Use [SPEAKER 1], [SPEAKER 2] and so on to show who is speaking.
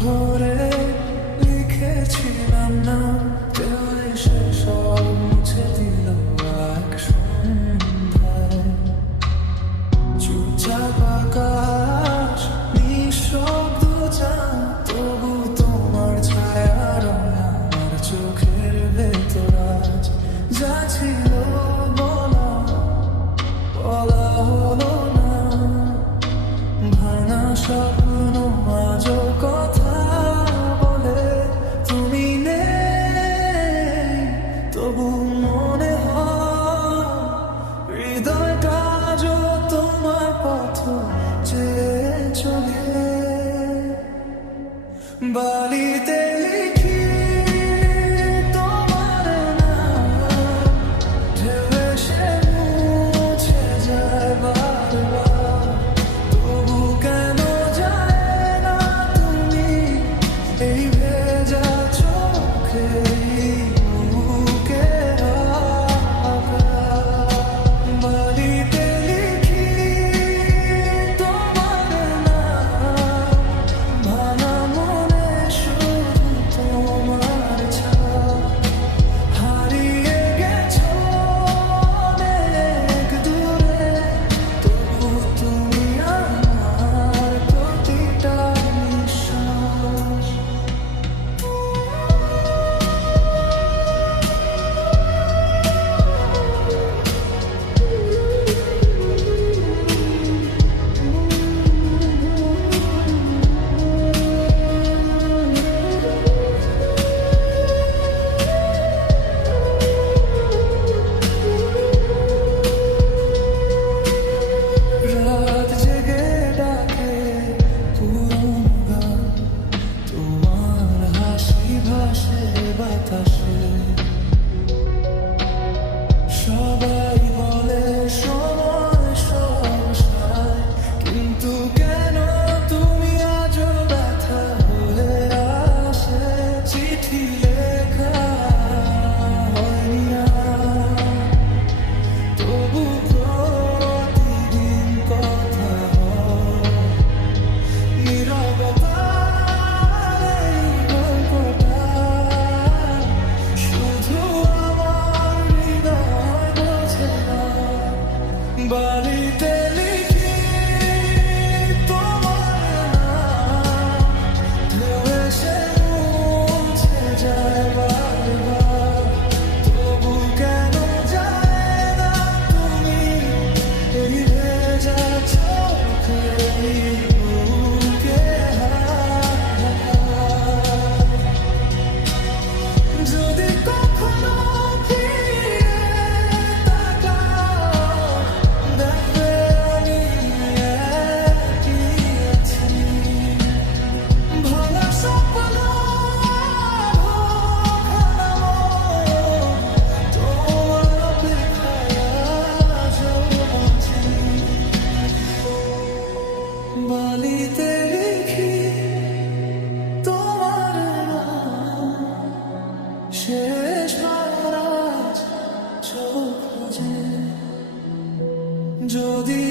[SPEAKER 1] Oh. Valite. যদি